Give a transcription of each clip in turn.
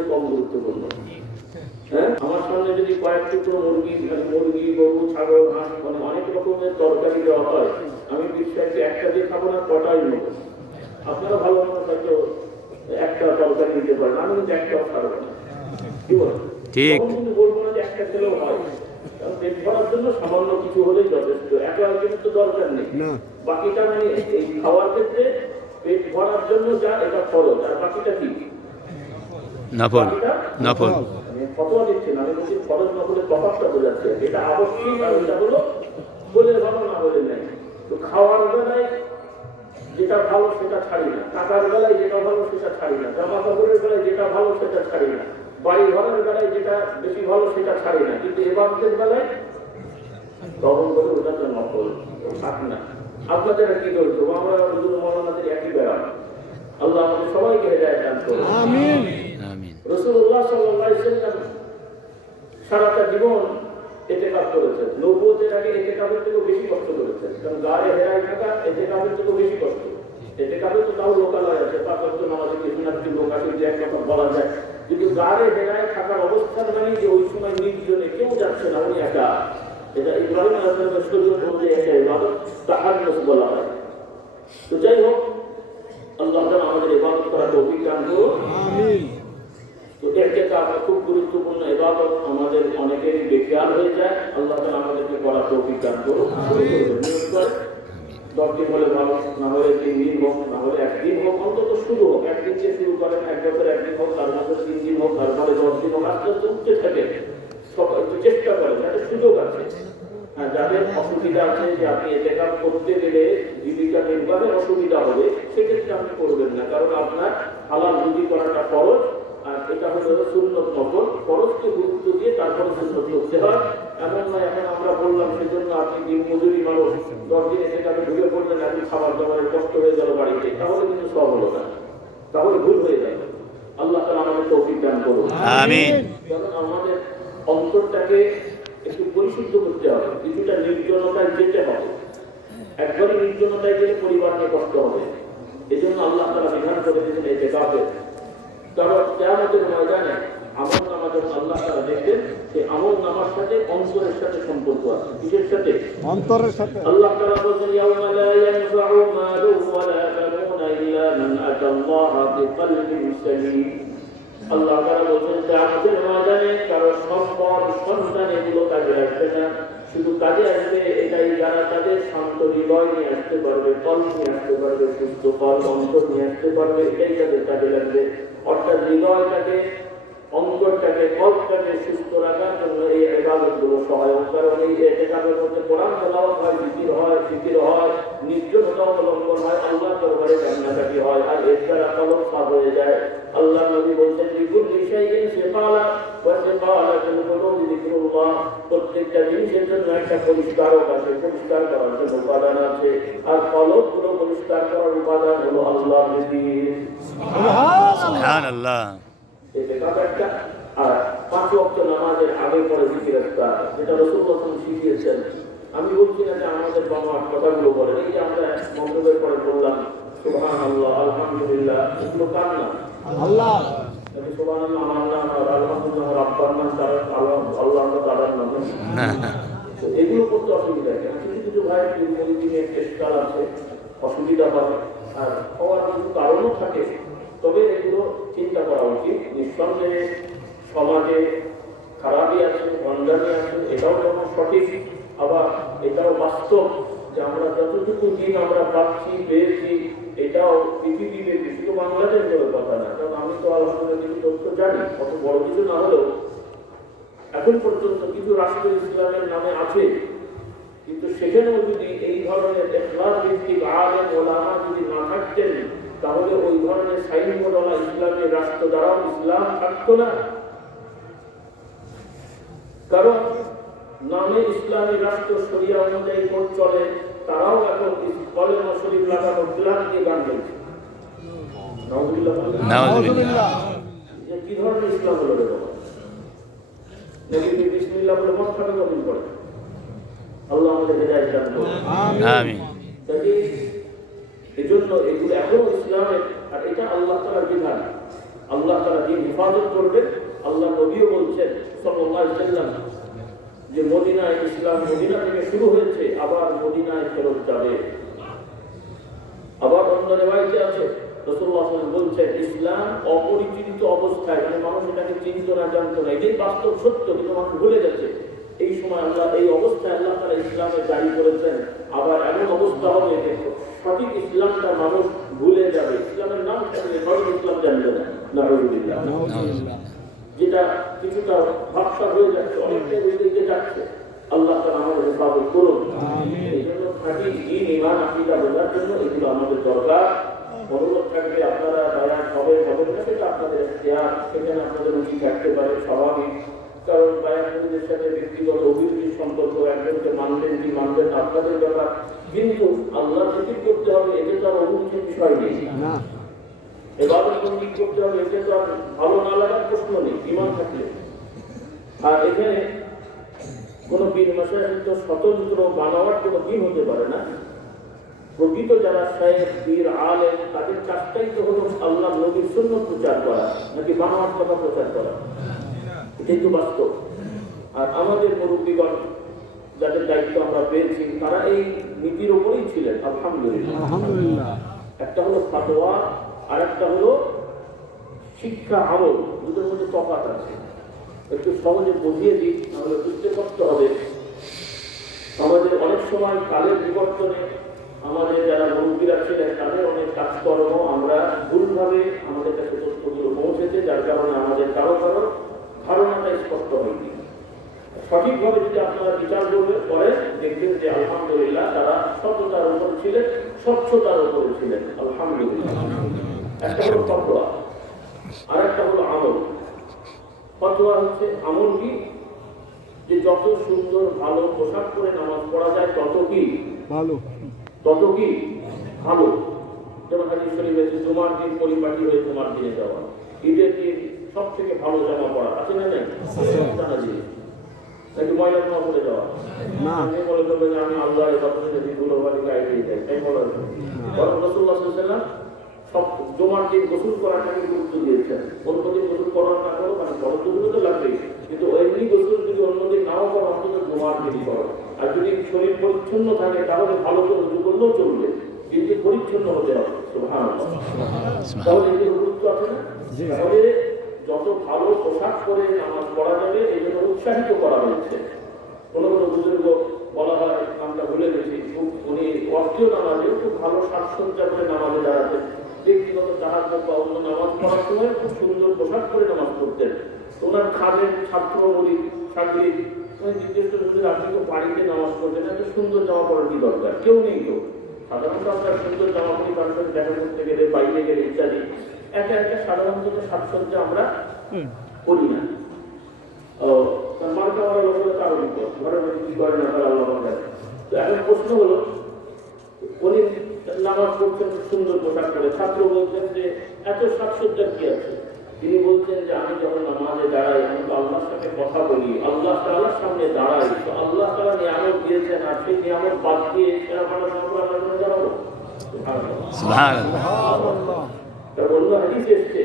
চেয়ে কম গুরুত্বপূর্ণ। হ্যাঁ, আমার সামনে যদি কয়েক টুকরো মুরগি, গরু, ছাগল, হাঁস, মানে অনেক রকমের তরকারি দেওয়া হয়, আমি বিশ্বাসী একটা দিয়ে খাবো না, কটাই নেব। আপনারা ভালো মতো হয়তো একটা তরকারি দিতে পারেন, আমি কিন্তু একটাও খাবো না। কি বলেন? ঠিক। কিন্তু বলবো না যে একটা খেলেও হয়, কারণ পেট ভরার জন্য সামান্য কিছু হলেই যথেষ্ট। একা একজনের তো দরকার নেই। বাকিটা মানে এই খাওয়ার ক্ষেত্রে পেট ভরার জন্য যা, এটা খরচ, আর বাকিটা কি নফল। নফল ফতোয়া দিচ্ছেন। আমি বলছি খরচ নফলের তফাৎটা বোঝাচ্ছে, এটা আবশ্যিক আর এটা হলো বলে ভালো না বলে নাই। তো খাওয়ার বেলায় যেটা ভালো সেটা ছাড়ি না, টাকার বেলায় যেটা ভালো সেটা ছাড়ি না, জামা কাপড়ের বেলায় যেটা ভালো সেটা ছাড়ি না, বাড়ি ঘরের বেলায় যেটা বেশি ভালো সেটা ছাড়ি না, কিন্তু ইবাদতের বেলায় তখন বলে ওটা তো নফল থাক না। আপনাদের কি করছো? আমরা হুজুর মাওলানাদের একই ব্যাপার। আল্লাহ আমাদের সবাইকে হেদায়েত দান করুন। আমিন আমিন। রাসূলুল্লাহ সাল্লাল্লাহু আলাইহি ওয়াসাল্লাম সারাটা জীবন ইতিকাফ করেছেন। নবুয়তের আগে ইতিকাফের থেকে বেশি কষ্ট করেছেন, কারণ গায়ে হেরায় থাকা ইতিকাফের থেকে বেশি কষ্ট। ইতিকাফে তো তাও লোকালয় আছে, পাঁচ ওয়াক্ত নামাজে কিছু না কিছু লোক আছে, যে এক কথা বলা যায়, কিন্তু গায়ে হেরায় থাকার অবস্থান মানে যে ওই সময় নির্জনে কেউ যাচ্ছে না, উনি একা। এটা ইব্রাহিম আলাইহিস সালামের শরীয়ত অনুযায়ী একটা ইবাদত, তাহাজ্জুদ বলা হয়। তো যাই হোক, আল্লাহ তাআলা আমাদের ইবাদত করার তৌফিক দান করুন। আমিন। তো ইতিকাফ খুব গুরুত্বপূর্ণ ইবাদত, আমাদের অনেকেরই বেখেয়াল হয়ে যায়। আল্লাহ তাআলা আমাদেরকে করার তৌফিক দান করুন। দশ দিন হলে ভালো, না হলে 3 দিন হোক, না হলে 1 দিন হোক, অন্তত শুরু হোক। 1 দিন দিয়ে শুরু করেন, 1 বছর 1 দিন হোক, তার মধ্যে 3 দিন হোক, তারপরে 10 দিন হোক, আস্তে আস্তে উঠতে থাকে। একটু চেষ্টা করেন, একটা সুযোগ আছে। হ্যাঁ, যাদের অসুবিধা আছে যে আপনি ইতিকাফ করতে গেলে জীবিকা নির্বাহের অসুবিধা হবে, সেক্ষেত্রে আপনি করবেন না, কারণ আপনার হালাল রুজি করাটা ফরজ, আর এটা হলো সুন্নত নফল। ফরজকে গুরুত্ব দিয়ে তারপরে সুন্নত করতে হয়। এমন নয় এখন আমরা বললাম সেজন্য আপনি দিন মজুরি মানুষ 10 দিন ইতিকাফে ঢুকে পড়লেন, আপনি খাবার দাবারের কষ্ট হয়ে গেল বাড়িতে, তাহলে কিন্তু সব হলো না, তাহলে ভুল হয়ে যাবে। আল্লাহ তাআলা আমাদের তৌফিক দান করুন। আমিন। কারণ আমাদের অন্তরটাকে একটু পরিশুদ্ধ করতে হবে, কিছুটা নির্জনতায় যেতে হবে। একবারই নির্জনতায় গেলে পরিবার নিয়ে কষ্ট হবে। এই জন্য আল্লাহ তাআলা বিধান করে দিয়েছেন ইতিকাফের। কারণ কিয়ামতের ময়দানে আমল নামা যখন আল্লাহ তাআলা দেখবেন, সেই আমল নামার সাথে অন্তরের সাথে সম্পর্ক আছে। কিসের সাথে? অন্তরের সাথে। আল্লাহ তাআলা বলেন, ইয়াউমা লা ইয়ানফাউ মালুন ওয়া লা বানুনা ইল্লা মান আতাল্লাহা বিকলবিন সালিম। আল্লাহ তাআলা বলেন, কিয়ামতের ময়দানে কারো সম্পদ, সন্তান এগুলো কাজে আসবে না। শুধু কাজে আসবে এটাই যারা তাদের শান্ত হৃদয় নিয়ে আসতে পারবে, কল্প নিয়ে আসতে পারবে, সুস্থ কল্প অন্তর নিয়ে আসতে পারবে, এটাই তাদের কাজে লাগবে। অর্থাৎ হৃদয়টাকে, অন্তরটাকে, কল্পটাকে সুস্থ রাখার জন্য এই ইবাদতগুলো সহায়ক। কারণ এই ইতিকাফের মধ্যে কোরআন তেলাওয়াত হয়, জিকির হয়, নির্জনতা অবলম্বন হয়, আল্লাহর দরবারে কান্নাকাটি হয়, আর এর দ্বারা কলব সাফ হয়ে যায়। আল্লাহ নবী বলছেন, লিকুল্লি শাইইন সিকালা ওয়া সিকালাতুল কুলুবি যিকরুল্লাহ। প্রত্যেকটা জিনিসের জন্য একটা পরিষ্কারক আছে, পরিষ্কার করার জন্য উপাদান আছে, আর কলবগুলো পরিষ্কার করার উপাদান হলো আল্লাহর জিকির। সুবহানাল্লাহ। ইতিকাফটা আর 5 ওয়াক্ত নামাজের আগে পরে জিকির আজকার, যেটা রাসূলুল্লাহ সাল্লাল্লাহু আলাইহি ওয়াসাল্লাম শিখিয়েছেন। আমি বলছি না যে আমাদের বাবা কথাগুলো বলেন, এই যে আমরা মন্ত্রের পরে বললাম সুবহানাল্লাহ, আলহামদুলিল্লাহ, এগুলো কার নাম? আল্লাহ। সুবহানাল্লাহ আমার নাম, আর আলহামদুলিল্লাহ আমার আব্বার নাম, তার আল্লাহ আমার দাদার নাম। এগুলো করতে অসুবিধা নেই। কিছু কিছু ভাই দিনে একটা স্টাইল আছে, অসুবিধা হয়, আর হওয়ার কিছু কারণও থাকে। তবে এগুলো চিন্তা করা উচিত। নিঃসন্দেহে সমাজে খারাপই আছে, গঞ্জামি আছে, এটাও যেমন সঠিক, আবার এটাও বাস্তব যে আমরা যতটুকু দিন আমরা পাচ্ছি, পেয়েছি, এটাও পৃথিবীতে, শুধু বাংলাদেশ বলে কথা না। কারণ আমি তো আলহামদুলিল্লাহ কিছু তথ্য জানি, কত বড় কিছু না হলেও এখন পর্যন্ত কিছু রাষ্ট্র ইসলামের নামে আছে, কিন্তু সেখানেও যদি এই ধরনের ইখলাস ভিত্তিক আলেম ওলামা যদি না থাকতেন, তাহলে ওই ধরনের সাইনবোর্ডওয়ালা ইসলামের রাষ্ট্র দ্বারাও ইসলাম থাকতো না। কারণ নামে ইসলামী রাষ্ট্র শরিয়া অনুযায়ী কোড চলে, তারাও এখন কলেমা শরীফ লাগানো গ্লাস দিয়ে গান গাইছে। নাউযুবিল্লাহ। কি ধরনের ইসলাম হলো রে বাবা? নাকি বিসমিল্লাহ বলে মস্তাকে কবুল করে? আল্লাহ আমাদের হেদায়েত দান করুন। আমিন। এজন্য এগুলো এখনো ইসলামের, আর এটা আল্লাহ তাআলার বিধান। আল্লাহ তাআলা দিন হেফাজত করবেন। আল্লাহ নবীও বলছেন সাল্লাল্লাহু আলাইহি ওয়াসাল্লাম যে মদিনায় ইসলাম মদিনা থেকে শুরু হয়েছে, আবার মদিনায় ফেরত যাবে। আবার অন্য রিওয়ায়াতে আছে রাসূলুল্লাহ সাল্লাল্লাহু আলাইহি ওয়াসাল্লাম বলছেন ইসলাম অপরিচিত অবস্থায়, মানে মানুষ এটাকে চিনত না, জানতো না, এটাই বাস্তব সত্য, কিন্তু মানুষ ভুলে গেছে। এই সময় আল্লাহ এই অবস্থায় আল্লাহ তাআলা ইসলামে জারি করেছেন। আবার এমন অবস্থা হবে যে সঠিক ইসলামটা মানুষ ভুলে যাবে, ইসলামের নাম থাকলে সঠিক ইসলাম জানবে না। নাউযুবিল্লাহ। যেটা কিছুটা ভাবসা হয়ে যাচ্ছে, অনেকটাই ওই দিকে যাচ্ছে। আল্লাহ তাআলা আমাদের হেফাজত করুন। এই জন্য খাঁটি দ্বীন ঈমান আকীদা বোঝার জন্য এগুলো আমাদের দরকার। অনুরোধ থাকবে আপনারা বায়ান হবেন না, সেটা আপনাদের ইখতিয়ার, সেখানে আপনাদের রুচি থাকতে পারে, স্বাভাবিক। কারণ বায়ানকারীদের সাথে ব্যক্তিগত অভিরুচির সম্পর্ক, একজনকে মানবেন কি মানবেন না আপনাদের ব্যাপার, কিন্তু আল্লাহ জিকির করতে হবে, এতে তো আর অভিরুচির বিষয় নেই। ইবাদত বন্দেগী করতে হবে, এতে তো আর ভালো না লাগার প্রশ্ন নেই, ঈমান থাকলে। আর এখানে কোনো পীর মাশায়েখ তো স্বতন্ত্র বানাওয়ার কোনো দিন হতে পারে না। প্রকৃত যারা শায়েখ পীর আলেম, তাদের কাজটাই তো হলো আল্লাহ নবীর সুন্নাত প্রচার করা, নাকি বানাওয়ার কথা প্রচার করা। এটাই তো বাস্তব। আর আমাদের মুরব্বীগণ যাদের দায়িত্ব আমরা পেয়েছি, তারা এই নীতির উপরেই ছিলেন, আলহামদুলিল্লাহ। একটা হলো ফাতোয়া, আর একটা হলো শিক্ষা আমল, দুটোর মধ্যে তফাৎ আছে। একটু সহজে বুঝিয়ে দিই, তাহলে বুঝতে করতে হবে। আমাদের অনেক সময় কালের বিবর্তনে আমাদের যারা মুরব্বীরা ছিলেন, তাদের অনেক কাজকর্ম আমরা ভুলভাবে আমাদের কাছে তথ্যগুলো পৌঁছেছে, যার কারণে আমাদের কারো ধারণাটা স্পষ্ট হয়নি। সঠিকভাবে যদি আপনারা বিচার করেন, দেখবেন যে আলহামদুলিল্লাহ তারা সততার উপর ছিলেন, স্বচ্ছতার উপরে ছিলেন, আলহামদুলিল্লাহ। একটা হলো ফতোয়া, আর একটা হলো আমল। ফতোয়া হচ্ছে আমল কি, যে যত সুন্দর ভালো পোশাক পরে নামাজ পড়া যায় তত কি ভালো। যেমন হাদিস শরীফে আছে জুমার দিন পরিপাটি হয়ে জুমার দিনে যাওয়া, ঈদের দিন সব থেকে ভালো জামা পরা, আছে না নাই? জানা জিনিস নাকি ময়লা জামা পরে যাওয়া না, আমি বলে দেবো যে আমি আল্লাহর ইবাদতে যদি ধুলোবালি গায়ে দিয়ে যাই, তাই বলা যায়। বরং রাসূলুল্লাহ সাল্লাল্লাহু আলাইহি ওয়াসাল্লাম সব জুমার দিন গোসল করাটাকে গুরুত্ব দিয়েছেন। অন্যদিন গোসল করার না করো, মানে বড়গুলো তো লাগবেই, কিন্তু এমনি গোসল যদি অন্যদিন নাও করো, অন্তত জুমার দিন করো। আর যদি শরীর পরিচ্ছন্ন থাকে তাহলে ভালো করে উযু করলেও চলবে, কিন্তু পরিচ্ছন্ন হতে হবে। সুবহানাল্লাহ। তাহলে এর গুরুত্ব আছে না? তাহলে যত ভালো পোশাক পরে নামাজ পড়া যাবে এই জন্য উৎসাহিত করা হয়েছে। কোনো বুজুর্গ বলা হয়, নামটা ভুলে গেছি, উনি অর্থীয় নামাজে খুব ভালো সাজসজ্জা করে নামাজে দাঁড়াতেন। ব্যক্তিগত তাহাজ্জুদ বা অন্য নামাজ পড়ার সময় খুব সুন্দর পোশাক পরে নামাজ পড়তেন। ওনার খাদের ছাত্র মুরিদ ছাত্রী জিজ্ঞেস করতেন, আপনি তো বাড়িতে নামাজ পড়বেন, এত সুন্দর জামা পড়ার কি দরকার? কেউ নেই তো। সাধারণত আমরা সুন্দর জামা পরি কারোর সাথে দেখা করতে গেলে, বাইরে গেলে ইত্যাদি, একা একা সাধারণত সাজসজ্জা আমরা করি না। মার্কা মারা লোকেরা তারও বিপদ, ঘরের মধ্যে কি করে না তারা আল্লাহ জানে। তো এখন প্রশ্ন হলো, উনি নামাজ পড়ছেন সুন্দর পোশাক পরে, ছাত্র বলছেন যে এত সাজসজ্জার কি আছে? তিনি বলছেন যে আমি যখন নামাজে দাঁড়াই, আমি তো আল্লাহর সাথে কথা বলি, আল্লাহ তাআলার সামনে দাঁড়াই, তো আল্লাহ তাআলা নিয়ামত দিয়েছেন, আর সেই নিয়ামত বাদ দিয়ে আল্লাহর সামনে দাঁড়াবো? সুবহানাল্লাহ। তার অন্য হাদিসে এসেছে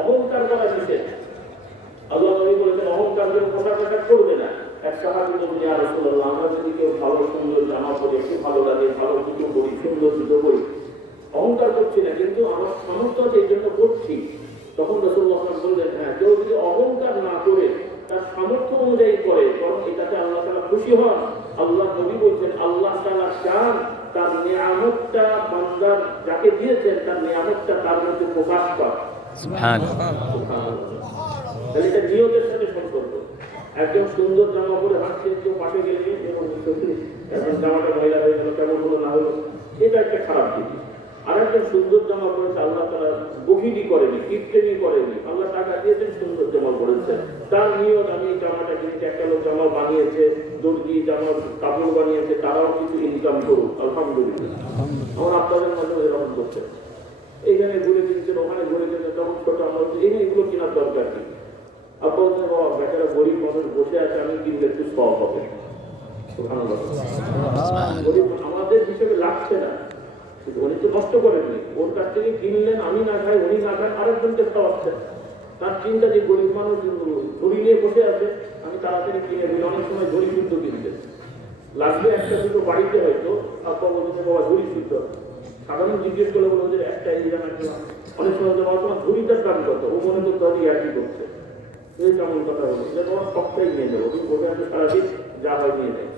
অহংকার করা নিষেধ। আল্লাহ নবী বলেছেন অহংকার করে পোশাক করবে না। এক সাহাবী বললেন, ইয়া রাসূলুল্লাহ, আমরা যদি কেউ ভালো সুন্দর জামা পরে, একটু ভালো লাগে, ভালো জুতো পরি, সুন্দর জুতো পরি, অহংকার করছি না, কিন্তু আমার সামর্থ্য আছে এই জন্য করছি। তখন রাসূলুল্লাহ বললেন, হ্যাঁ, কেউ যদি অহংকার না করে তার সামর্থ্য অনুযায়ী করে, বরং এটাতে আল্লাহ তাআলা খুশি হন। আল্লাহ নবী বলছেন আল্লাহ তাআলা চান তার নিয়ামতটা বান্দার যাকে দিয়েছেন, তার নিয়ামতটা তার মধ্যে প্রকাশ পায়। সুবহানাল্লাহ। তাহলে এটা নিয়তের সাথে সম্পর্ক। একদম সুন্দর জামা পরে হাঁটছে, কেউ পাশে গেলে এখন জামাটা ময়লা হয়ে গেল, কেমন হলো না হলো, এটা একটা খারাপ জিনিস। আর একজন সুন্দর জামা পরেছে, আল্লাহ তাআলা বখিলি করেনি, কীর্তেনি করেনি, আল্লাহ টাকা দিয়েছেন, সুন্দর জামা পরেছেন, তার নিয়ত আমি এই জামাটা কিনেছি। একটা লোক জামা বানিয়েছে, দর্জি জামা কাপড় বানিয়েছে, তারাও কিছু ইনকাম করুক, আলহামদুলিল্লাহ। আমার আপনাদের মধ্যে এরকম করছে, এইখানে ঘুরে দিচ্ছেন, ওখানে ঘুরে দিচ্ছেন, তখন ছোট আমরা এগুলো কেনার দরকার নেই। আপনার বাবা বেচারা গরিব মানুষ বসে আছে, আমি কিনলে একটু সব হবে। গরিব আমাদের হিসেবে লাগছে না, উনি তো নষ্ট করেননি, ওর কাছ থেকে কিনলেন, আমি না খাই, উনি না খাই, আরেকজনকে খাওয়াচ্ছেন, তার চিন্তা যে গরিব মানুষ ঝুড়ি নিয়ে বসে আছে, আমি তাড়াতাড়ি কিনে দিই। অনেক সময় ঝুড়ি শুদ্ধ কিনতে লাগবে, একটা দুটো বাড়িতে হয়তো আব্বা বলতে বাবা ঝুড়ি শুদ্ধ, সাধারণ জিজ্ঞেস করলে বলবো যে একটা এই জানা অনেক সময় তোমার ঝুড়িটার দাম কত, ও মনে করতে হবে একই করছে। এই কেমন কথা বলো, যে তোমার সবটাই নিয়ে নেবো, তুমি বসে আছে সারাদিন, যা হয় নিয়ে নেয়।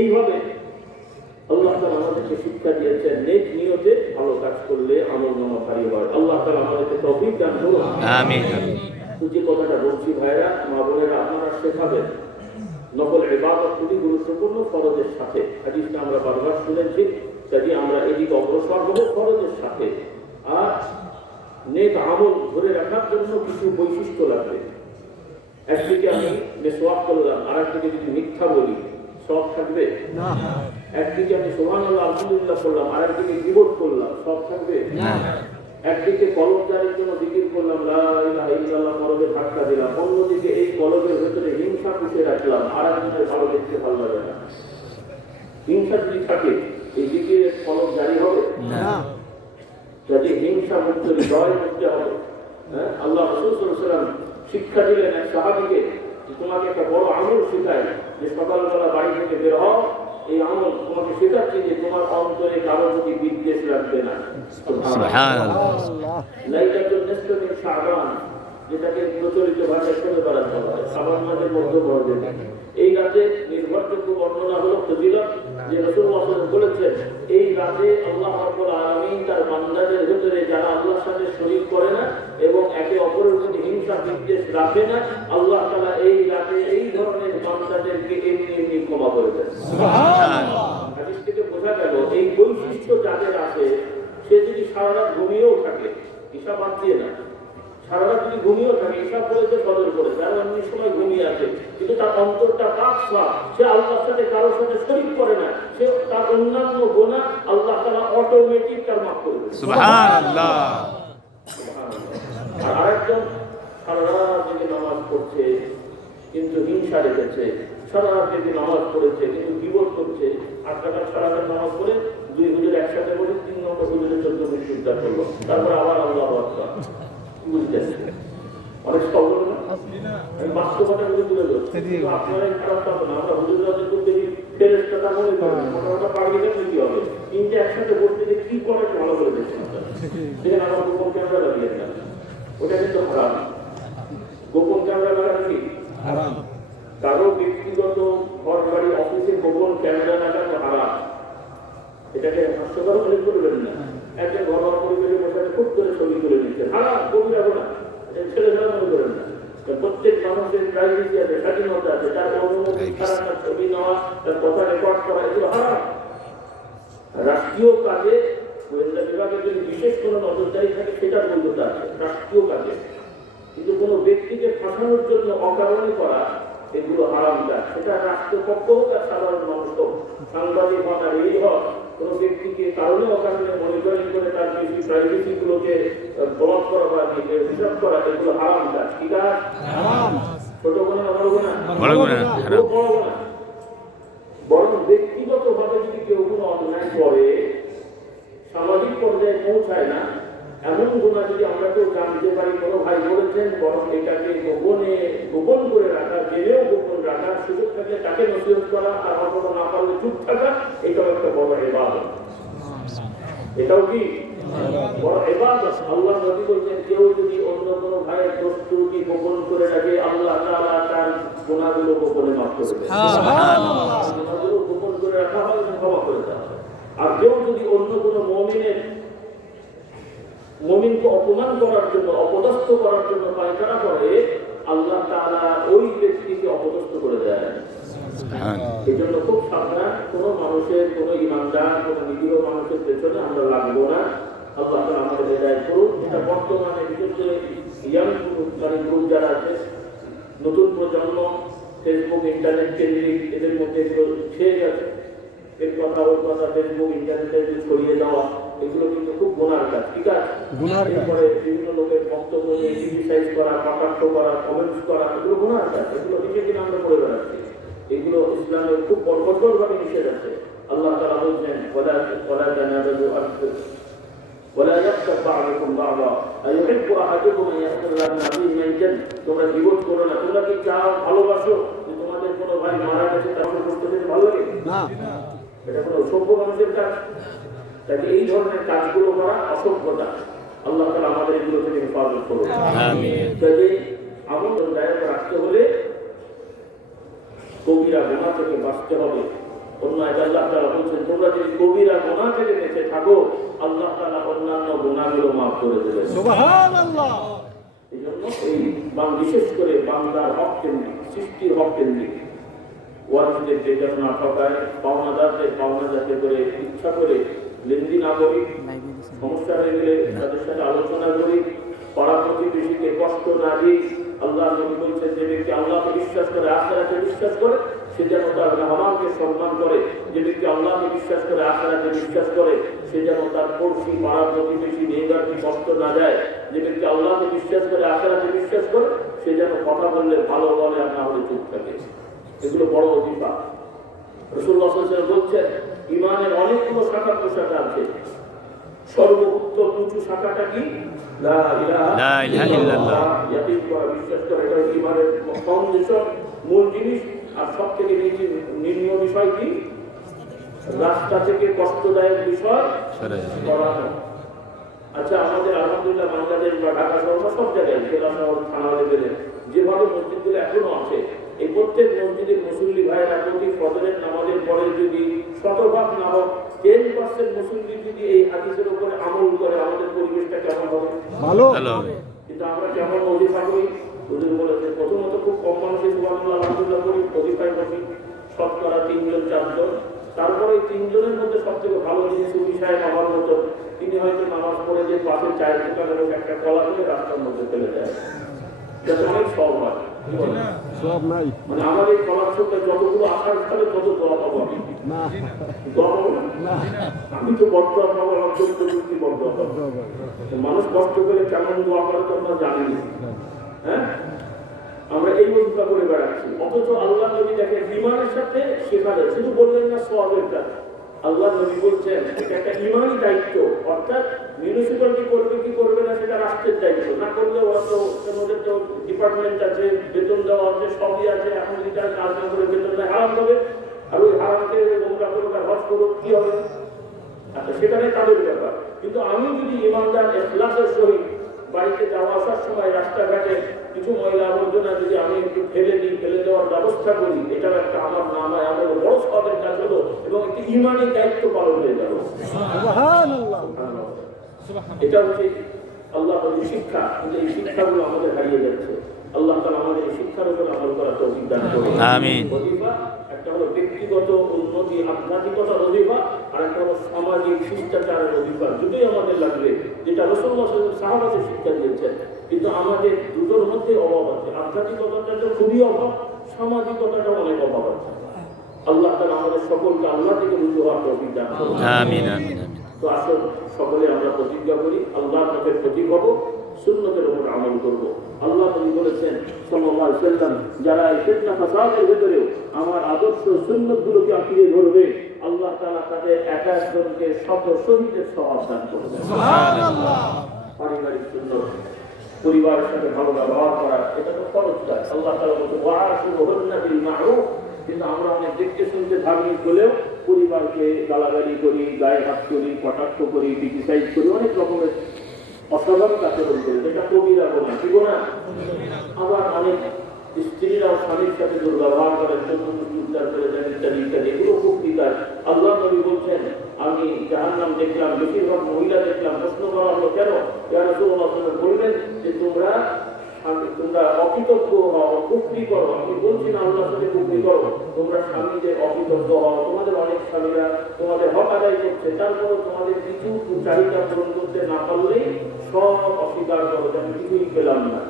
এইভাবে আল্লাহ তাআলা আমাদেরকে শিক্ষা দিয়েছেন, নেক নিয়তে ভালো কাজ করলে আমল নামা ভারী হয়। আল্লাহ তাআলা আমাদেরকে তৌফিক দান করুন। আমিন। তো যে কথাটা বলছি ভাইরা, মা বোনেরা, আপনারা শেখাবেন নফল ইবাদত খুবই গুরুত্বপূর্ণ ফরজের সাথে। হাদিসটা আমরা বারবার শুনেছি, যদি আমরা এদিকে অগ্রসর হবো ফরজের সাথে। আর নেক আমল ধরে রাখার জন্য কিছু বৈশিষ্ট্য লাগবে। একদিকে আমি মেসওয়াক করলাম, আর একদিকে যদি মিথ্যা বলি সব থাকবে না। একদিকে আমি সুবহানাল্লাহ আলহামদুলিল্লাহ করলাম, আর একদিকে গীবত করলাম, সব থাকবে না। একদিকে কলব জারির জন্য জিকির করলাম, লা ইলাহা ইল্লাল্লাহ, কলবে ধাক্কা দিলাম, অন্যদিকে এই কলবের ভেতরে হিংসা পুষে রাখলাম, আর একজনের ভালো দেখতে ভালো লাগে না। হিংসা যদি থাকে এই জিকিরের কলব জারি হবে না। যদি হিংসা মুক্ত হৃদয় করতে হবে। হ্যাঁ, আল্লাহ রাসূল সাল্লাল্লাহু আলাইহি ওয়াসাল্লাম শিক্ষা দিলেন এক সাহাবীকে, তোমাকে একটা বড় আমল শেখায়, যে সকালবেলা বাড়ি থেকে বের হও, এই আমল তোমাকে শেখাচ্ছি যে তোমার অন্তরে কারো প্রতি বিদ্বেষ রাখবে না। সুবহানাল্লাহ। লাইলাতুল নিসফি মিন শাবান, যেটাকে প্রচলিত ভাষায় শবে বরাত বলা হয়, শাবান মাসের মধ্যবর্তী। এই রাতে নির্ভরযোগ্য বর্ণনা হলো ফজিলত, যে রাসূলুল্লাহ সাল্লাল্লাহু আলাইহি ওয়াসাল্লাম বলেছেন, এই রাতে আল্লাহ রাব্বুল আলামিন তার বান্দাদের ভিতরে যারা আল্লাহর সাথে শরীক করে না এবং একে অপরের প্রতি হিংসা বিদ্বেষ রাখে না, আল্লাহ তাআলা এই রাতে এই ধরনের বান্দাদেরকে এমনি এমনি ক্ষমা করে দেন। সুবহানাল্লাহ। হাদিস থেকে বোঝা গেল এই বৈশিষ্ট্য যাদের আছে, সে যদি সারা রাত ঘুমিয়েও থাকে, হিসাব বাদ দিয়ে না, সারা রাত যদি ঘুমিয়েও থাকে, হিসাব করেছে ফজর করেছে, আর অন্য সময় ঘুমিয়ে আছে, কিন্তু তার অন্তরটা পাক সাফ, সে আল্লাহর সাথে কারোর সাথে শরীক করে না, সে তার অন্যান্য গুনাহ আল্লাহ তাআলা অটোমেটিক তার মাফ করে দেন। সুবহানাল্লাহ। আর আরেকজন সারা রাত জেগে নামাজ পড়ছে কিন্তু হিংসা রেখেছে, সারা রাত জেগে নামাজ পড়েছে কিন্তু গীবত করছে, 8 টাকা সারা রাত নামাজ পড়ে 2 হুজুর একসাথে বলে 3 নম্বর হুজুরের 14 মিনিট উদ্ধার করলো, তারপর আবার আল্লাহু আকবার। বুঝতেছি অনেক সবল না, আমি বাস্তবতা করে তুলে ধরছি, আপনারাই খারাপ পাবো না। আমরা হুজুররা যদি ফেরেশতা মনে করেন, মোটামোটা পাড়িয়ে গেলে কি হবে, তিনটে একসাথে বসতে যে কি করে ভালো করে দেখছেন, সেখানে আমার গোপন ক্যামেরা লাগিয়ে দেন, ওটা কিন্তু হারাম। গোপন ক্যামেরা লাগানো কি হারাম? কারো ব্যক্তিগত ঘর বাড়ি অফিসে গোপন ক্যামেরা লাগানো হারাম, এটাকে হাস্যকর মনে করবেন না। একটা ঘরোয়া পরিবেশে বসে খুব করে ছবি তুলে নিচ্ছে, হারাম, কবি রাখো না, ছেলে খেলা মনে করেন না। প্রত্যেক মানুষের প্রাইভেসি আছে, স্বাধীনতা আছে, তার অনুমতি ছাড়া তার ছবি নেওয়া, তার কথা রেকর্ড করা, এগুলো হারাম। রাষ্ট্রীয় কাজে গোয়েন্দা বিভাগের যদি বিশেষ কোনো নজরদারি থাকে, সেটা বৈধতা আছে রাষ্ট্রীয় কাজে, কিন্তু কোনো ব্যক্তিকে ফাঁসানোর জন্য অকারণে করা, এগুলো হারাম কাজ। সেটা রাষ্ট্রপক্ষ হোক আর সাধারণ মানুষ হোক, সাংবাদিক হন আর এই হোক, কোনো ব্যক্তিকে কারণে অকারণে মনিটরিং করে তার বেশি প্রাইভেসি গুলোকে ব্লক করা বা হিসাব করা, এগুলো হারাম কাজ। কি কাজ? হারাম। ছোট গুনাহ না বড় গুনাহ? বড় গুনাহ, হারাম। বড় গুনাহ। বরং ব্যক্তিগত ভাবে যদি কেউ কোনো অন্যায় করে, সামাজিক পর্যায়ে পৌঁছায় না, এমন গুনাহ যদি আমরা কেউ জানতে পারি, কোনো ভাই বলেছেন, বরং এটাকে গোপন করে রাখা, জেনেও গোপন রাখার সুযোগ থাকলে তাকে নসিহত করা, আর অন্য না পারলে চুপ থাকা, এটাও একটা বড় ইবাদত। এটাও কি বড় ইবাদত? আল্লাহ নবী বলেছেন, কেউ যদি অন্য কোনো ভাইয়ের দোষ ত্রুটি গোপন করে রাখে, আল্লাহ তাআলা তার গুনাহগুলো গোপনে মাফ করে দেন। সুবহানাল্লাহ। গুনাহগুলো গোপন করে রাখা হয় এবং ক্ষমা করে দেওয়া হয়। আর কেউ যদি অন্য কোনো মুমিনকে অপমান করার জন্য, অপদস্থ করার জন্য পায়তারা করে, আল্লাহ তাআলা ওই ব্যক্তিকে অপদস্থ করে দেয়। এই জন্য খুব সাবধান, কোনো মানুষের, কোনো ইমানদার, কোনো নিরীহ মানুষের পেছনে আমরা লাগবো না। আল্লাহ তাআলা আমাদের হেদায়েত করুন। এটা বর্তমানে বিশেষ করে ইয়াং গ্রুপ যারা আছে, নতুন প্রজন্ম, ফেসবুক ইন্টারনেট কেন্দ্রিক, এদের মধ্যে ছেয়ে গেছে, এর কথা ওর কথা ফেসবুক ইন্টারনেটে ছড়িয়ে দেওয়া, এগুলো কিন্তু খুব গুনার কাজ। ঠিক আছে, এরপরে বিভিন্ন লোকের বক্তব্য নিয়ে ক্রিটিসাইজ করা, কটাক্ষ করা, কমেন্টস করা, এগুলো গুনার কাজ। এগুলো নিজে কিনা আমরা করে বেড়াচ্ছি, এগুলো ইসলামের খুব কঠোরভাবে নিষেধ আছে। আল্লাহ তাআলা বলছেন, ওয়ালা তানাবাযু ولا يغتب بعضكم بعضا أيحب أحدكم أن يغفر له من أخيه ميتا তোমরা বিরোধ করো না তোমরা কি চাও ভালোবাসো যে তোমাদের কোনো ভাই মারা গেছে তার করতে যেতে ভালো লাগে না এটা কোনো সভ্য মানুষের কাজ তাই এই ধরনের কাজগুলো করা অসভ্যতা আল্লাহ তাআলা আমাদের এগুলো থেকে হেফাজত করুন আমিন তাই আমল দায়িত্ব রাখতে হলে কবিরা গুনাহ থেকে বাঁচতে হবে অন্য আল্লাহ তাআলা বলেন তোমরা যদি কবিরা গুনাহ থেকে বেঁচে থাকো আল্লাহ তাআলা অন্যান্য গুনাহগুলো maaf করে দেবেন সুবহানাল্লাহ এইজন্য এই বিশেষ করে বান্দার হক কেন্দ্রিক সৃষ্টির হক কেন্দ্রিক ওয়াজিদের যেটা না ঠকায় পাওনাদারদের পাওনা যাতে করে ইচ্ছা করে লেনদি না করি সমস্যা হয়ে গেলে তাদের সাথে আলোচনা করি পাড়া প্রতিবেশীকে কষ্ট না দিই আল্লাহ নবী বলছেন যে ব্যক্তি আল্লাহকে বিশ্বাস করে আখিরাতে বিশ্বাস করে সে যেন তার মেহমানকে সম্মান করে যে ব্যক্তি আল্লাহকে বিশ্বাস করে আখিরাতে বিশ্বাস করে সে যেন তার পড়শি পাড়া প্রতিবেশী নেইবারকে কষ্ট না দেয় যে ব্যক্তি আল্লাহকে বিশ্বাস করে আখিরাতে বিশ্বাস করে সে যেন কথা বললে ভালো বলে আর না হলে চুপ থাকে এগুলো বড় অধিকার রাসূলুল্লাহ সাল্লাল্লাহু আলাইহি ওয়াসাল্লাম বলছেন ঈমানের অনেকগুলো শাখা প্রশাখা আছে সর্বোত্তম উঁচু শাখাটা কি লা ইলাহা ইল্লাল্লাহ ইয়াকিন করা বিশ্বাস করা এটা ঈমানের ফাউন্ডেশন মূল জিনিস আর সবথেকে নিম্ন বিষয় কি রাস্তা থেকে কষ্টদায়ক বিষয় সরানো আচ্ছা আমাদের আলহামদুলিল্লাহ বাংলাদেশ বা ঢাকা শহর সব জায়গায় জেলা শহর থানা লেভেলে যেভাবে মসজিদগুলো এখনো আছে এই প্রত্যেক মসজিদের মুসল্লি ভাইয়েরা প্রতি ফজরের নামাজের পরে যদি শতভাগ না হোক 10% মুসল্লি যদি এই হাদিসের উপরে আমল করে আমাদের পরিবেশটা কেমন হবে ভালো হবে কিন্তু আমরা কেমন ওজিফা করি হুজুর বলেছে প্রথমত খুব কম মানুষই সুবহানাল্লাহ আলহামদুলিল্লাহ করি ওজিফায় বসি শতকরা 3 জন 4 জন তারপরে এই 3 জনের মধ্যে সবথেকে ভালো জিনিস সুফি সাহেব আমার মতো তিনি হয়তো নামাজ পড়ে যে পাশে চায়ের দোকানের একটা কলা করে রাস্তার মধ্যে ফেলে দেয় এটা অনেক সব হয় সব নাই মানে আমাদের কলার সঙ্গে যতগুলো আসার ফলে তত দোয়া পাবো আমি না দোয়া পাবো না আমি তো বর্তমান পাবো অন্তত যুক্তি বর্তমান মানুষ কষ্ট করে কেমন দোয়া করে তো আমরা জানি না হ্যাঁ আমরা এই মজুরা করে বেড়াচ্ছি অথচ আল্লাহ নবী দেখেন ঈমানের সাথে শেখালে শুধু বললেন না সওয়াবের কাজ আল্লাহ নবী বলছেন এটা একটা ঈমানি দায়িত্ব অর্থাৎ মিউনিসিপ্যালিটি করবে কি করবে না সেটা রাষ্ট্রের দায়িত্ব না করলে ওরা তো ওদের তো ডিপার্টমেন্ট আছে বেতন দেওয়া আছে সবই আছে এখন যদি তারা কাজ না করে বেতন দেয় হারাম হবে আর ওই হারামকে নোংরা করে হজ করো কি হবে আচ্ছা সেটাই তাদের ব্যাপার কিন্তু আমি যদি ইমানদার ইখলাসের সহিত বাড়িতে যাওয়া আসার সময় রাস্তাঘাটে কিছু ময়লা আবর্জনা যদি আমি একটু ফেলে দিই ফেলে দেওয়ার ব্যবস্থা করি এটাও একটা আমার নামায় আমার বড় সবের কাজ হলো এবং একটি ইমানি দায়িত্ব পালন হয়ে গেল এটা হচ্ছে আল্লাহ শিক্ষা কিন্তু এই শিক্ষাগুলো আমাদের হারিয়ে যাচ্ছে আল্লাহ তাআলা আমাদের এই শিক্ষার উপর আমল করার তৌফিক দান করুন আমিন একটা হলো ব্যক্তিগত উন্নতি আধ্যাত্মিকতার অধিকার আর একটা হলো সামাজিক শিষ্টাচারের অধিকার দুটোই আমাদের লাগবে যেটা রাসূলুল্লাহ সাল্লাল্লাহু আলাইহি ওয়াসাল্লাম সাহাবাদের শিক্ষা দিয়েছেন কিন্তু আমাদের দুটোর মধ্যে অভাব আছে আধ্যাত্মিকতাটা তো খুবই অভাব সামাজিকতাটা অনেক অভাব আছে আল্লাহ তাআলা আমাদের সকলকে আল্লাহ থেকে রুজু হওয়ার তৌফিক দান করুন আমিন আমিন তো আসুন সকলে আমরা প্রতিজ্ঞা করি আল্লাহর পথে প্রতীক হব সুন্নতের উপর আমল করব আল্লাহ নবী বলেছেন সাল্লাল্লাহু আলাইহি ওয়াসাল্লাম যারা এই ফিতনা ফাসাদের ভিতরে আমার আদর্শ সুন্নতগুলোকে আঁকড়ে ধরবে আল্লাহ তাআলা তাদের এক একজনকে শত শহীদের সওয়াব দান করবেন সুবহানাল্লাহ পারিবারিক সুন্নত পরিবারের সাথে ভালো ব্যবহার করা এটা তো ফরজ কাজ আল্লাহ তাআলা বলেন ওয়াআশিরুহুন্না বিল মা'রুফ কিন্তু আমরা অনেক দেখতে শুনতে ধার্মিক হলেও পরিবারকে গালাগালি করি গায়ে হাত করি কটাক্ষ করি ক্রিটিসাইজ করি অনেক রকমের অস্বাভাবিক আচরণ করি যেটা কবিরা গোনা কি গোনা আবার অনেক স্ত্রীরাও স্বামীর সাথে দুর্ব্যবহার করেন উদ্ধার করে দেন ইত্যাদি ইত্যাদি এগুলো খুব বিকার আল্লাহ নবী বলছেন আমি জাহান্নাম দেখলাম বেশিরভাগ মহিলা দেখলাম প্রশ্ন করা হলো কেন ইয়া রাসূলুল্লাহ বললেন যে তোমরা অকৃতজ্ঞ হও কুফরি করো আমি বলছি না আল্লাহর সাথে কুফরি করো তোমরা স্বামীদের অকৃতজ্ঞ হও তোমাদের অনেক স্বামীরা তোমাদের হক আদায় করছে তারপর তোমাদের কিছু চাহিদা পূরণ করতে না পারলেই সব অস্বীকার করো যে আমি কিছুই পেলাম না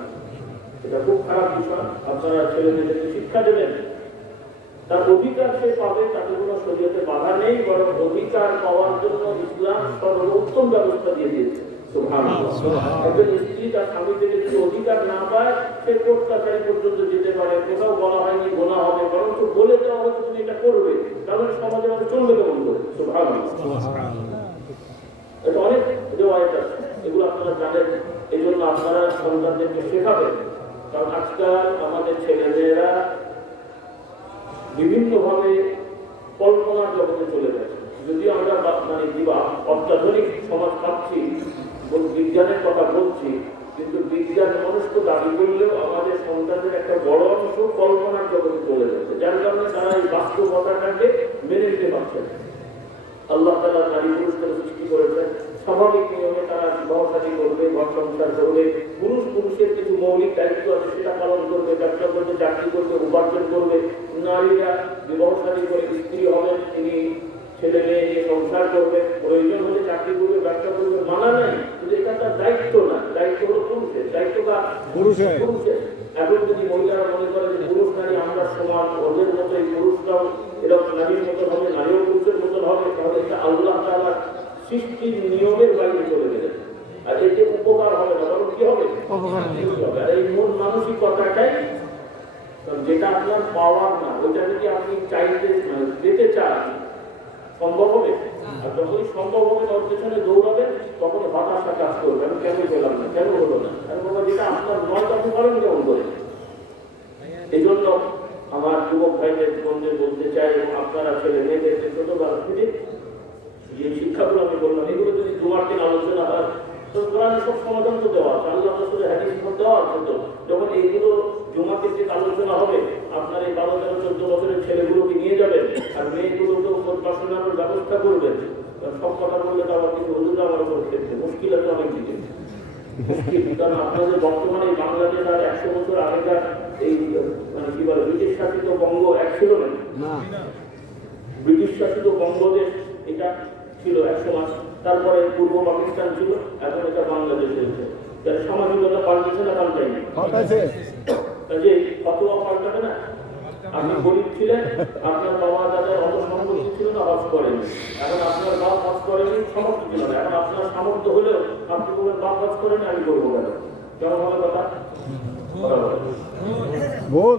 এটা খুব খারাপ বিষয় আপনারা ছেলেমেয়েদেরকে শিক্ষা দেবেন তার অধিকার সে পাবে তাতে কোনো শরীয়তে বাধা নেই বরং অধিকার পাওয়ার জন্য ইসলাম সর্বোত্তম ব্যবস্থা দিয়ে দিয়েছে একজন স্ত্রী তার স্বামী থেকে যদি অধিকার না পায় সে কোর্ট কাছারি পর্যন্ত যেতে পারে কোথাও বলা হয়নি গোনা হবে বরং তো বলে দেওয়া হয়তো তুমি এটা করবে তাহলে সমাজে আমাদের চলবে কেমন করে এটা অনেক রেওয়ায়েত আছে, এগুলো আপনারা জানেন। এই জন্য আপনারা সন্তানদেরকে শেখাবেন। কারণ আজকাল আমাদের ছেলেমেয়েরা বিভিন্নভাবে কল্পনার জগতে চলে গেছে। যদিও আমরা মানে দিবা অত্যাধুনিক সমাজ পাচ্ছি, বিজ্ঞানের কথা বলছি, কিন্তু বিজ্ঞান মনস্ক দাবি করলেও আমাদের সন্তানদের একটা বড় অংশ কল্পনার জগতে চলে গেছে, যার কারণে তারা এই বাস্তবতাটাকে মেনে নিতে পারছে না। আল্লাহ তাআলা নারী পুরুষকে সৃষ্টি করেছেন, স্বাভাবিক নিয়মে তারা বিবাহ শাদী করবে, ঘর সংসার করবে, পুরুষের কিছু মৌলিক দায়িত্ব আছে সেটা পালন করবে, ব্যবসা করবে, চাকরি করবে, উপার্জন করবে। নারীরা বিবাহ শাদী করে স্ত্রী হবেন, তিনি ছেলে মেয়ে নিয়ে সংসার করবে, প্রয়োজন হলে চাকরি করবে, ব্যবসা করবে, মানা নাই, কিন্তু এটা তার দায়িত্ব না। দায়িত্ব হলো পুরুষের, দায়িত্বটা পুরুষের। এখন যদি মহিলারা মনে করে যে পুরুষ নারী আমরা সমান, ওদের মতো এই পুরুষরাও এরকম নারীর মতন হবে, নারীও পুরুষের মতন হবে, তাহলে এটা আল্লাহ তাআলার সৃষ্টির নিয়মের বাইরে চলে গেলে আর এতে উপকার হবে না, বরং কি হবে? আর এই মন মানসিকতাটাই, যেটা আপনার পাওয়ার না, ওইটা যদি আপনি চাইতে যেতে চান সম্ভব হবে। আর যখনই সম্ভব হবে তার পেছনে দৌড়াবেন, তখন হতাশা কাজ করবে, আমি কেন পেলাম না, কেন হলো না। কারণ বাবা যেটা আপনার নয় তখন করেন কেমন করে। এই জন্য আমার যুবক ভাইদের বন্ধুদের বলতে চাই, এবং আপনারা ছেলে মেয়েদের ছোটবেলা থেকে যে শিক্ষাগুলো আমি বললাম, এগুলো যদি জুমার দিন আলোচনা হয় তো কোরআনে সব সমাধান তো দেওয়া আছে, আল্লাহ রাসূলের হাদিস দেওয়া আছে। তো যখন এইগুলো জুমার দিন আলোচনা হবে, আপনার এই 12, 13, 14 বছরের ছেলেগুলোকে নিয়ে যাবেন আর মেয়েগুলোকেও পড়াশোনার ব্যবস্থা করবেন। সব কথা বললে তো আবার কিছু হুজুর আমার উপর ক্ষেত্রে মুশকিল আছে অনেক দিকে। কারণ আপনাদের বর্তমানে বাংলাদেশ আর 100 বছর আগেকার এই মানে কি বলে ব্রিটিশ শাসিত বঙ্গ এক ছিল না। ব্রিটিশ শাসিত বঙ্গদেশ এটা ছিল এক সময়, তারপরে পূর্ব পাকিস্তান ছিল, এখন এটা বাংলাদেশ হয়েছে। তাহলে সামাজিকতা পাল্টেছে না, পাল্টায়নি? কাজে ফতোয়া পাল্টাবে না। আপনি গরিব ছিলেন, আপনার বাবা দাদার অত সম্পত্তি ছিল না, হজ করেনি। এখন আপনার বাপ হজ করেনি, সামর্থ্য ছিল না। এখন আপনার সামর্থ্য হলেও আপনি বলবেন বাপ হজ করেনি, আমি করবো কেন? কেমন হবে কথা?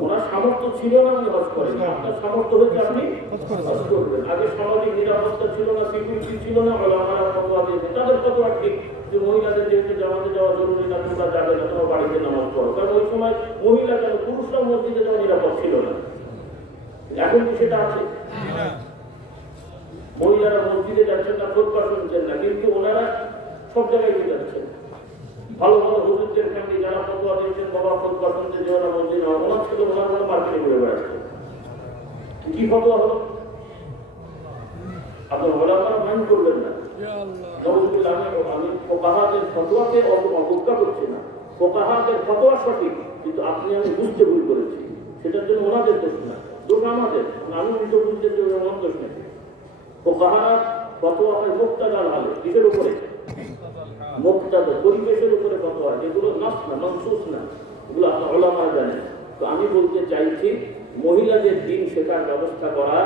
ওনার সামর্থ্য ছিল না, উনি হজ করেনি। আপনার সামর্থ্য হয়েছে, আপনি হজ করবেন। আগে সামাজিক নিরাপত্তা ছিল না, সিকিউরিটি ছিল না, ওলামারা ফতোয়া দিয়েছে। তাদের ফতোয়া ঠিক যে মহিলাদের যেহেতু জামাতে যাওয়া জরুরি না, তোমরা যাবে না, তোমার বাড়িতে নামাজ পড়ো। কারণ ওই সময় মহিলা কেন, পুরুষরা মসজিদে যাওয়া নিরাপদ ছিল না। এখন কি সেটা আছে? মহিলারা মসজিদে যাচ্ছেন না, খোদবা শুনছেন না, কিন্তু ওনারা সব জায়গায় যাচ্ছেন। ভালো ভালো হুজুরদের ফ্যামিলি যারা ফতোয়া দিয়েছেন, বাবা খোদবা শুনতে যে ওরা মসজিদ না, ওনার ছিল ওনার মার্কেটে ঘুরে বেড়াচ্ছে। কি ফতোয়া হলো? আপনার ওলামারা মাইন্ড করবেন না। আমি ফোকাহাদের ফতোয়াকে অবজ্ঞা করছি না, ফোকাহাদের ফতোয়া সঠিক, কিন্তু আপনি আমি বুঝতে ভুল করেছি, সেটার জন্য ওনাদের দোষ না, দোষ আমাদের। আমি উল্টো বুঝতে ওনার দোষ নেই। ফোকাহারা ফতোয়া হয় মুক্তাদার হালে, কিসের উপরে? মুক্তাদা, পরিবেশের উপরে ফতোয়া, যেগুলো নাস না, মনসুস না, এগুলো আপনার ওলামা জানেন। তো আমি বলতে চাইছি, মহিলাদের দিন শেখার ব্যবস্থা করা,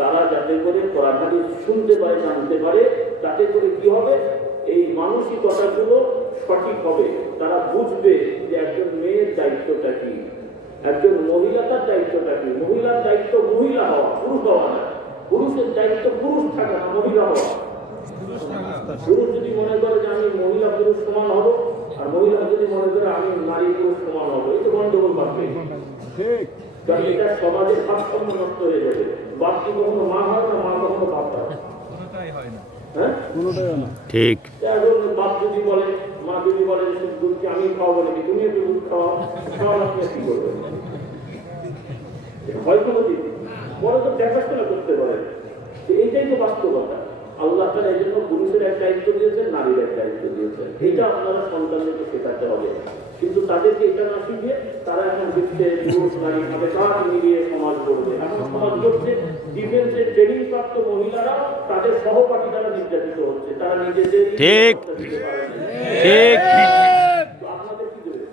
তারা যাতে করে কোরআন হাদিস শুনতে পারে, জানতে পারে, তাতে করে কি হবে, এই মানসিকতাগুলো সঠিক হবে। তারা বুঝবে যে একজন মেয়ের দায়িত্বটা কি, একজন মহিলা তার দায়িত্বটা কি। মহিলার দায়িত্ব মহিলা হওয়া, পুরুষ হওয়া না। পুরুষের দায়িত্ব পুরুষ থাকা না, মহিলা হওয়া। পুরুষ যদি মনে করে যে আমি মহিলা পুরুষ সমান হব, আর মহিলা যদি মনে করে আমি নারী পুরুষ সমান হবো, এই তো গন্ডগোল বাড়বে। কারণ এটা সমাজের ভারসাম্য নষ্ট হয়ে যাবে। বাপ কি কখনো মা হয় না, মা কখনো বাপ হয়? হ্যাঁ, ঠিক। এখন বাপ যদি বলে, মা যদি বলে দুধকে আমি খাওয়াবো নাকি, তুমি একটু দুধ খাওয়ার আপনি কি করবেন? হয় কোনো দিন পরে তো দেখাশোনা করতে পারে। এইটাই তো বাস্তবতা। আল্লাহ তাআলা এই জন্য পুরুষের এক দায়িত্ব দিয়েছেন, নারীর এক দায়িত্ব দিয়েছেন। এটা আপনারা সন্তানদেরকে শেখাতে হবে। কিন্তু তাদেরকে এটা না শিখিয়ে তারা এখন দেখছে পুরুষ নারী ভাবে কাজ মিলিয়ে সমাজ গড়বে। এখন সমাজ গড়ছে, ডিফেন্সের ট্রেনিং প্রাপ্ত মহিলারা তাদের সহপাঠী দ্বারা নির্যাতিত হচ্ছে, তারা নিজেদের ঠিক ঠিক। আপনাদের কি দেবে?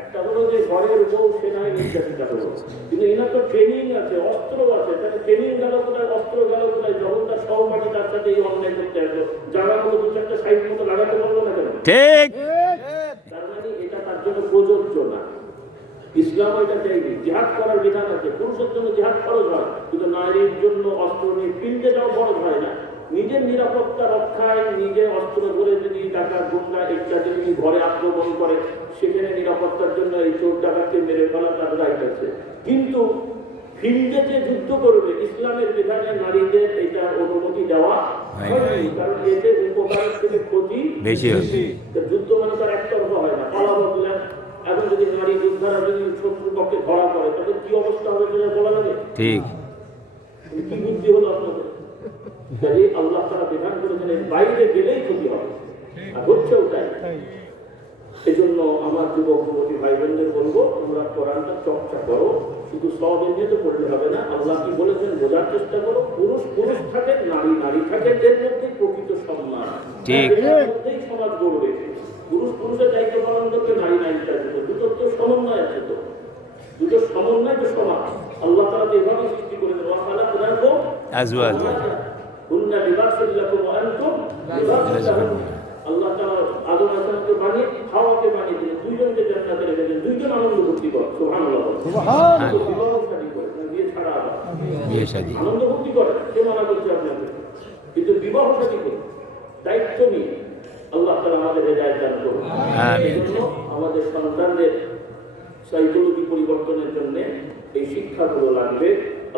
একটা হলো যে ঘরের বউ সেনায় নির্যাতিতা হলো, কিন্তু এনার তো ট্রেনিং আছে, অস্ত্র আছে, তাহলে ট্রেনিং গেল কোথায়, অস্ত্র গেল কোথায়? যখন তার সহপাঠী তার সাথে এই অন্যায় করতে আসলো, জায়গা মতো 2-4টা সাইড মতো লাগাতে পারলো না কেন? ঠিক। তার মানে এটা তার জন্য প্রযোজ্য না। ইসলাম এটা চাইবে, জিহাদ করার বিধান আছে। পুরুষের জন্য জিহাদ ফরজ হয়, কিন্তু নারীর জন্য অস্ত্র নিয়ে ফিল্ডে যাওয়া ফরজ হয় না। নিজের নিরাপত্তা রক্ষায় নিজে অস্ত্র ধরে যদি টাকা গুন্ডা ইত্যাদি যদি ঘরে আক্রমণ করে, সেখানে নিরাপত্তার জন্য এই চোর ডাকাতকে মেরে ফেলা তার রাইট আছে। কিন্তু ফিল্ডে যে যুদ্ধ করবে, ইসলামের বিধানে নারীদের এটা অনুমতি দেওয়া হয়নি, কারণ এতে উপকারের থেকে ক্ষতি বেশি হবে। যুদ্ধ মানে তার একতরফা হয় না, পালা বদলে। এখন যদি নারী যোদ্ধারা যদি শত্রুর পক্ষে ধরা পড়ে, তাদের কি অবস্থা হবে সেটা বলা লাগে? ঠিক। কি বুদ্ধি হলো আপনাদের? তাই আল্লাহ তাআলা বিধান করেছেন এর বাইরে গেলেই ক্ষতি হবে, আর হচ্ছেও তাই। এজন্য আমার যুবক যুবতী ভাই বোনদের বলবো, তোমরা কোরআনটা চর্চা করো, শুধু সব এমনি তো পড়লে হবে না। আল্লাহ কি বলেছেন বোঝার চেষ্টা করো। পুরুষ পুরুষ থাকে, নারী নারী থাকে, এর মধ্যে প্রকৃত সম্মান, ঠিক। এর মধ্যেই সমাজ গড়বে। পুরুষ পুরুষের দায়িত্ব পালন করবে, নারী নারীর দায়িত্ব, দুটোর তো সমন্বয় আছে, তো দুটোর সমন্বয় তো সমাজ। আল্লাহ তাআলা এভাবে সৃষ্টি করেছেন, ওয়া খালাকনাকুম আজওয়াজা। কুন্না লিবাসুল লাকুম ওয়া আনতুম লিবাসুল লাহুম। আল্লাহ তাআলা আদম আলাইহিসসালামকে বানিয়ে হাওয়াকে বানিয়ে দিলেন, দুইজনকে জান্নাতে রেখেছেন, দুইজন আনন্দ ভর্তি করে। সুবহানাল্লাহ, বিয়ে ছাড়া বিয়ে শাদী আনন্দ ভর্তি করে, কে মানা করছে আপনাকে? কিন্তু বিবাহ শাদী করে দায়িত্ব নিয়ে আল্লাহ তাআলা আমাদের হেদায়েত দান করুন। আমিন। এজন্য আমাদের সন্তানদের সাইকোলজি পরিবর্তনের জন্য এই শিক্ষাগুলো লাগবে।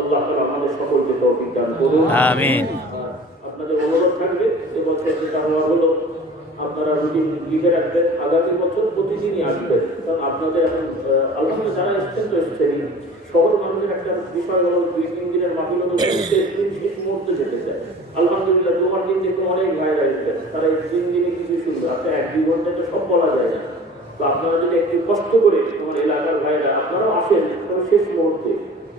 আল্লাহ তাআলা আমাদের সকলকে তৌফিক দান করুন। আমিন। আপনাদের অনুরোধ থাকবে, এবছর যেটা হওয়া হলো আপনারা রুটিন লিখে রাখবেন, আগামী বছর প্রতিদিনই আসবেন। কারণ আপনাদের এখন আলহামদুলিল্লাহ যারা এসছেন তো এসছেনই। শহর মানুষের একটা বিষয় হলো 2-3 দিনের মাহফিল হলো, শেষ মুহূর্তে যেতে চায়। আলহামদুলিল্লাহ তোমার দিন দেখে অনেক ভাইরা এসছেন, তারা এই 3 দিনে কিছু শুনবে। আপনার 1-2 ঘন্টা তো সব বলা যায় না। তো আপনারা যদি একটু কষ্ট করে, তোমার এলাকার ভাইরা আপনারাও আসেন শেষ মুহূর্তে,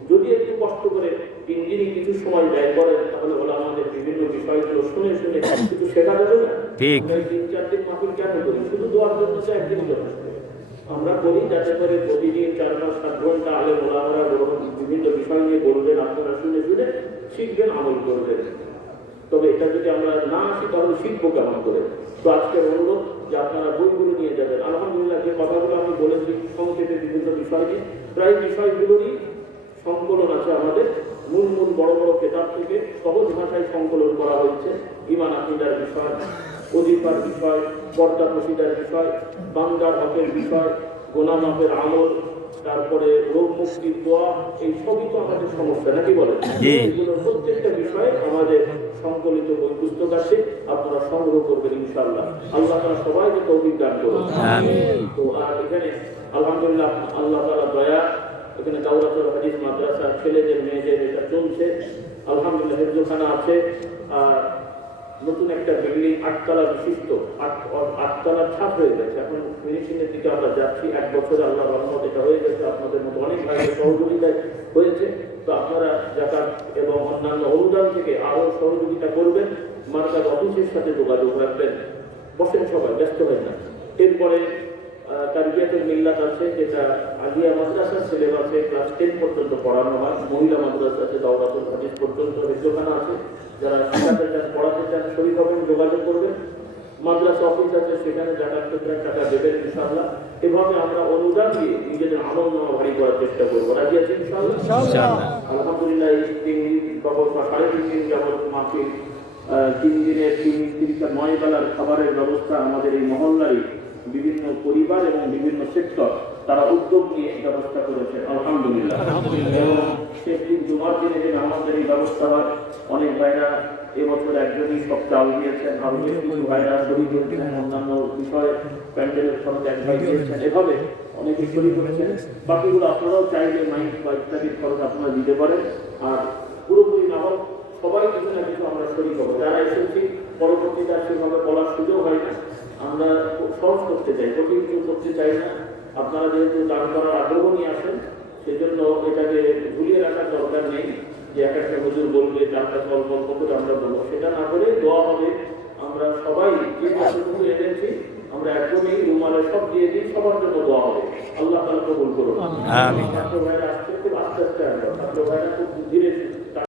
যদি একটু কষ্ট করে 3 দিনই কিছু সময় ব্যয় করেন, তাহলে ওরা আমাদের বিভিন্ন বিষয়গুলো শুনে শুনে কিছু শেখা যাবে না? ঠিক। 3-4 দিন মাহফিল কেন করি? শুধু দোয়ার জন্য তো একদিন যথেষ্ট। আমরা করি যাতে করে প্রতিদিন 4-5-7 ঘন্টা আলেম ওলামারা বিভিন্ন বিষয় নিয়ে বলবেন, আপনারা শুনে শুনে শিখবেন, আমল করবেন। তবে এটা যদি আমরা না আসি তাহলে শিখবো কেমন করে? তো আজকে অনুরোধ যে আপনারা বইগুলো নিয়ে যাবেন। আলহামদুলিল্লাহ যে কথাগুলো আমি বলেছি সংক্ষেপে বিভিন্ন বিষয় নিয়ে, প্রায় বিষয়গুলোরই সংকলন আছে আমাদের। মূল মূল বড় বড় কেতাব থেকে সহজ ভাষায় সংকলন করা হয়েছে। ঈমান আকীদার বিষয়, ওজিফার বিষয়, পর্দা প্রসিদার বিষয়, বান্দার হকের বিষয়, গোলাম হকের আমল, তারপরে রোগ মুক্তির দোয়া, এই সবই তো আমাদের সমস্যা, নাকি বলেন? এগুলো প্রত্যেকটা বিষয়ে আমাদের সংকলিত বই পুস্তক আছে, আপনারা সংগ্রহ করবেন ইনশাআল্লাহ। আল্লাহ তাআলা সবাইকে তৌফিক দান করুন। আমিন। তো আর এখানে আলহামদুলিল্লাহ আল্লাহ তাআলা দয়া, এখানে দাওরাতুল হাদিস মাদ্রাসা ছেলেদের মেয়েদের এটা চলছে। আলহামদুলিল্লাহ হেফজখানা আছে, আর নতুন একটা বিল্ডিং 8 তলা বিশিষ্ট, 8 তলার ছাদ হয়ে গেছে। এখন ফিনিশিংয়ের দিকে আমরা যাচ্ছি। 1 বছরে আল্লাহ রহমত এটা হয়ে গেছে। আপনাদের মতো অনেক ভাইয়ের সহযোগিতায় হয়েছে। তো আপনারা যাকাত এবং অন্যান্য অনুদান থেকে আরো সহযোগিতা করবেন। মার্কাজ অফিসের সাথে যোগাযোগ রাখবেন। বসেন সবাই, ব্যস্ত হয় না। এরপরে তারবিয়াতুল মিল্লাত আছে, যেটা আলিয়া মাদ্রাসার সিলেবাসে ক্লাস 10 পর্যন্ত পড়ানো হয়। মহিলা মাদ্রাসা আছে, দাওরাতুল হাদিস পর্যন্ত হেফজখানা আছে। যারা শিখাতে চান, পড়াতে চান, শরীর হবেন, যোগাযোগ করবেন। মাদ্রাসা অফিস আছে, সেখানে যারা টাকা দেবেন ইনশাআল্লাহ। এভাবে আমরা অনুদান দিয়ে নিজেদের আমল নামা ভারী করার চেষ্টা করবো। রাজি আছি ইনশাআল্লাহ? আলহামদুলিল্লাহ এই 3 দিন বা 3.5 দিন যাবত মাহফিল, 3 দিনের 3টা 9 বেলার খাবারের ব্যবস্থা আমাদের এই মহল্লারই বিভিন্ন পরিবার এবং বিভিন্ন সেক্টর তারা উদ্যোগ নিয়ে ব্যবস্থা করেছে আলহামদুলিল্লাহ। এবং শেষ দিন জুমার দিনে যে আমাদের এই ব্যবস্থা হয়, অনেক ভাইরা এবছর একজনই সব চাল দিয়েছেন, আরো বেশ কিছু ভাইরা শরীর হয়েছেন, অন্যান্য বিষয়ে প্যান্ডেলের খরচ 1 ভাই দিয়েছেন। এভাবে অনেকে শরীর হয়েছেন। বাকিগুলো আপনারাও চাইলে মাইক বা ইত্যাদির খরচ আপনারা দিতে পারেন। আর পুরোপুরি না হোক, সবাই কিছু না কিছু আমরা শরীর হবো। যারা এসেছি পরবর্তীতে আর সেভাবে বলার সুযোগ হয় না, আমরা সহজ করতে চাই, কঠিন কিছু করতে চাই না। আপনারা যেহেতু দান করার আগ্রহ নিয়ে আসেন, সেজন্য এটাকে ঝুলিয়ে রাখার দরকার নেই যে এক একটা হুজুর বলবে 4টা অল্প অল্প করে আমরা বলবো, সেটা না করে দোয়া হবে। আমরা সবাই যে যতটুকু এনেছি আমরা একদমই রুমালে সব দিয়ে দিই, সবার জন্য দোয়া হবে। আল্লাহ তাআলা কবুল করুন। আমিন। ছাত্র ভাইরা আসছে, খুব আস্তে আস্তে আসবে। ছাত্র ভাইরা খুব ধীরে